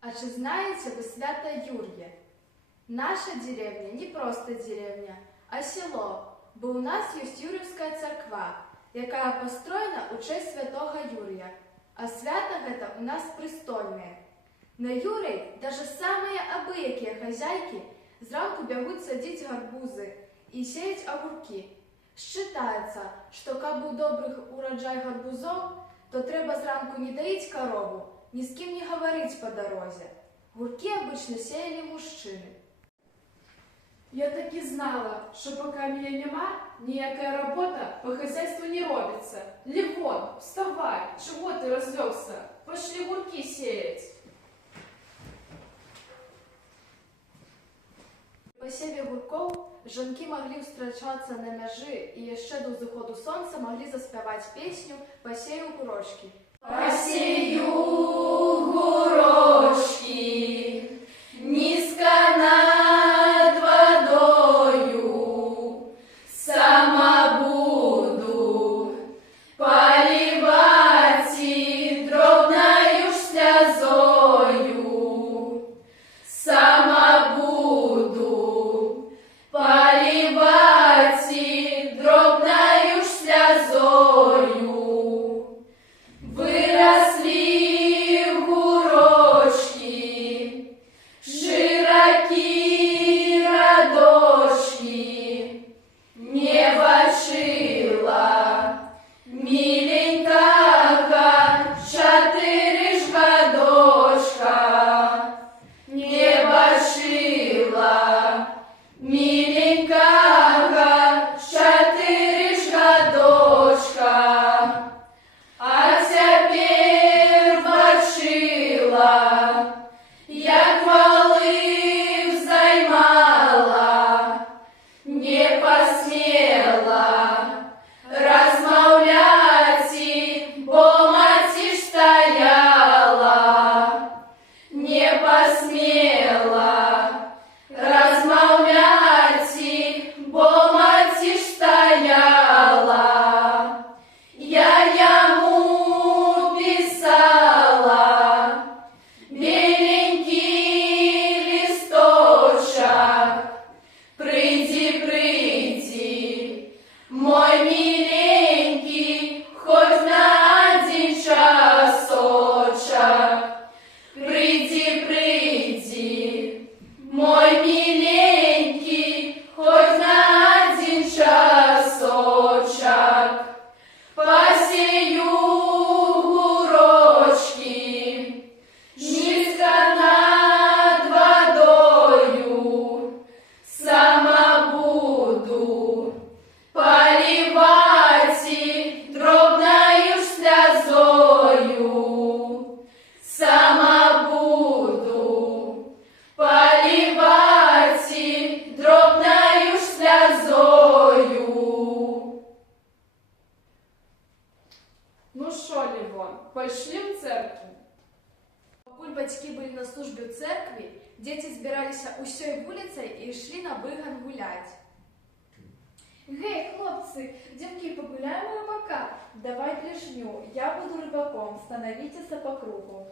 А чи знаете вы свято Юрья? Наша деревня не просто деревня, а село, бо у нас есть Юрьевская церква, якая построена у честь святого Юрия, а свято гэта у нас престольное. На Юрий даже самые абыякие хозяйки зранку бегут садить гарбузы и сеять огурки. Считается, что каб был добрых урожай гарбузов, то треба зранку не доить корову, ни с кем не говорить по дороге. Гурки обычно сеяли мужчины. Я так і знала, що поки мене нема, ніяка робота по хазяйству не робиться. Левон, вставай, чого ти розлегся? Пошли гурки сеять. По севе гурков жонки могли встречаться на мяжи и еще до заходу солнца могли заспевать песню «Посею гурочки». Посею гурочки низко над водою, сама буду поливать и дробною слезою, сама буду поливать и дробною слезою. Выросли гурочки, широкие радошки, не бачила миленького 4 годочка, не бачила миленького 4 годочка. А теперь бачила, як вали взаймала, не посмела размовлять, бо маті ж стояла, не посмела размовлять, бо маті ж стояла. Я ему писала беленький листочек, приди, приди, мой миленький, хоть на 1 часочек, приди, приди, мой миленький, хоть на 1 часочек. Посею гурочки низко над водою, сама буду поливать и дробною слезою, сама буду поливать и дробною слезою. Ну що, Левон, пошли в церкву? Покуль бацькі были на службе в церкви, дети збирались усей вулицей и шли на выгон гулять. Гей, хлопцы, девки, погуляем у рыбака. Давай лишню, я буду рыбаком, становитесь по кругу.